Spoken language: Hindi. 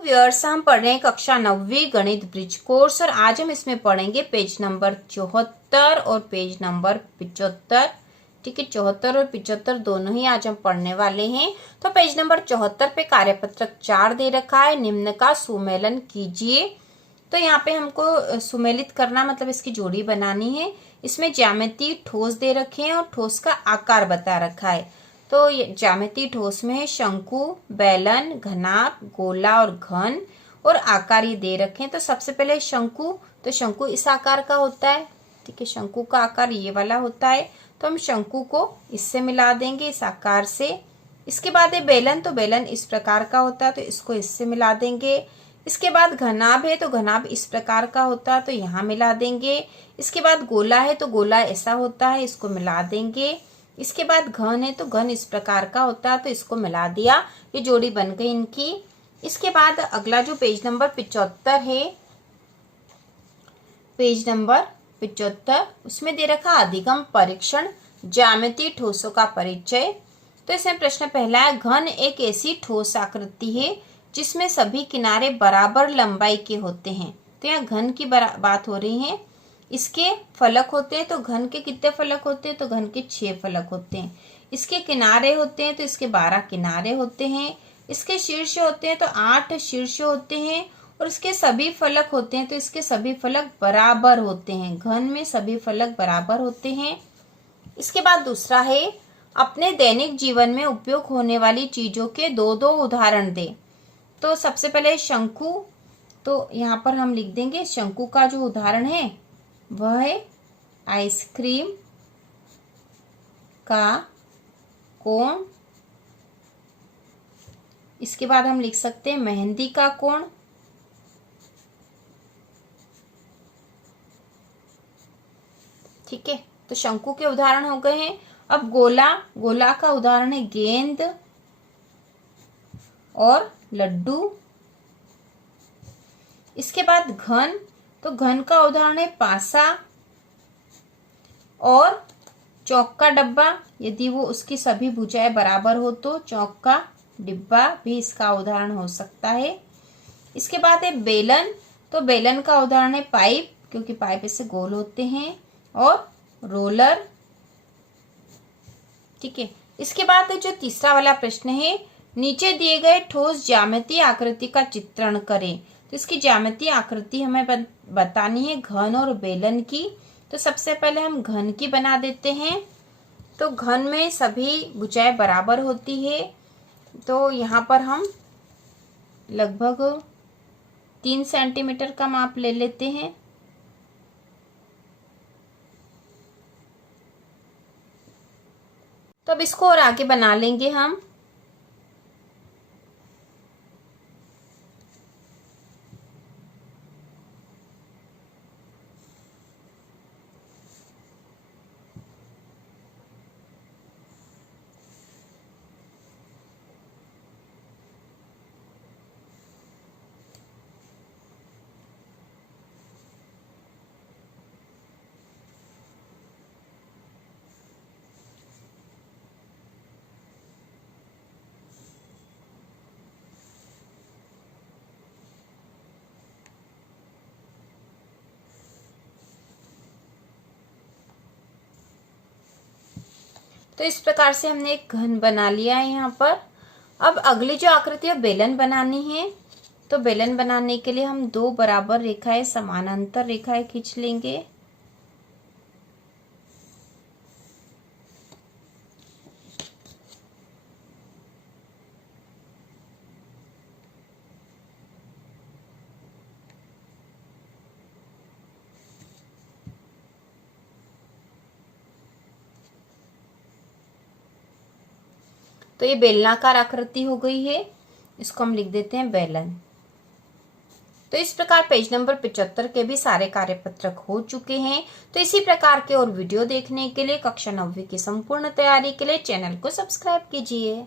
व्यूअर्स, हम पढ़ रहे हैं कक्षा 9वीं गणित ब्रिज कोर्स और आज हम इसमें पढ़ेंगे पेज नंबर 74 और पेज नंबर 75। ठीक है, 74 और 75 दोनों ही आज हम पढ़ने वाले हैं। तो पेज नंबर 74 पे कार्यपत्रक 4 दे रखा है, निम्न का सुमेलन कीजिए। तो यहाँ पे हमको सुमेलित करना मतलब इसकी जोड़ी बनानी है। इसमें ज्यामिति ठोस दे रखे हैं और ठोस का आकार बता रखा है। तो ज्यामिति ठोस में है शंकु, बेलन, घनाभ, गोला और घन, और आकार ये दे रखे हैं। तो सबसे पहले शंकु, तो शंकु इस आकार का होता है। ठीक है, शंकु का आकार ये वाला होता है, तो हम शंकु को इससे मिला देंगे, इस आकार से। इसके बाद है बेलन, तो बेलन इस प्रकार का होता है, तो इसको इससे मिला देंगे। इसके बाद घनाभ है, तो घनाभ इस प्रकार का होता है, तो यहाँ मिला देंगे। इसके बाद गोला है, तो गोला ऐसा होता है, इसको मिला देंगे। इसके बाद घन है, तो घन इस प्रकार का होता है, तो इसको मिला दिया, ये जोड़ी बन गई इनकी। इसके बाद अगला जो पेज नंबर 75 है, पेज नंबर 75, उसमें दे रखा अधिगम परीक्षण ज्यामिति ठोसों का परिचय। तो इसमें प्रश्न पहला है, घन एक ऐसी ठोस आकृति है जिसमें सभी किनारे बराबर लंबाई के होते हैं। तो यहाँ घन की बात हो रही है। इसके फलक होते हैं, तो घन के कितने फलक होते हैं, तो घन के 6 फलक होते हैं। इसके किनारे होते हैं, तो इसके 12 किनारे होते हैं। इसके शीर्ष होते हैं, तो 8 शीर्ष होते हैं। और इसके सभी फलक होते हैं, तो इसके सभी फलक बराबर होते हैं। घन में सभी फलक बराबर होते हैं। इसके बाद दूसरा है, अपने दैनिक जीवन में उपयोग होने वाली चीजों के दो दो उदाहरण दे। तो सबसे पहले शंकु, तो यहाँ पर हम लिख देंगे शंकु का जो उदाहरण है वह है आइसक्रीम का कोण। इसके बाद हम लिख सकते हैं मेहंदी का कोण। ठीक है, तो शंकु के उदाहरण हो गए हैं। अब गोला, गोला का उदाहरण है गेंद और लड्डू। इसके बाद घन, तो घन का उदाहरण है पासा और चौक का डब्बा। यदि वो उसकी सभी भुजाएं बराबर हो तो चौक का डिब्बा भी इसका उदाहरण हो सकता है। इसके बाद है बेलन, तो बेलन का उदाहरण है पाइप, क्योंकि पाइप इससे गोल होते हैं, और रोलर। ठीक है, इसके बाद जो तीसरा वाला प्रश्न है, नीचे दिए गए ठोस ज्यामितीय आकृति का चित्रण करें। तो इसकी ज्यामितीय आकृति हमें बतानी है घन और बेलन की। तो सबसे पहले हम घन की बना देते हैं। तो घन में सभी भुजाएं बराबर होती है, तो यहाँ पर हम लगभग 3 सेंटीमीटर का माप ले लेते हैं। तो अब इसको और आगे बना लेंगे हम। तो इस प्रकार से हमने एक घन बना लिया है यहाँ पर। अब अगली जो आकृति है बेलन बनानी है। तो बेलन बनाने के लिए हम 2 बराबर रेखाएं समानांतर रेखाएं खींच लेंगे। तो ये बेलनाकार आकृति हो गई है, इसको हम लिख देते हैं बेलन। तो इस प्रकार पेज नंबर 75 के भी सारे कार्यपत्रक हो चुके हैं। तो इसी प्रकार के और वीडियो देखने के लिए कक्षा 9वीं की संपूर्ण तैयारी के लिए चैनल को सब्सक्राइब कीजिए।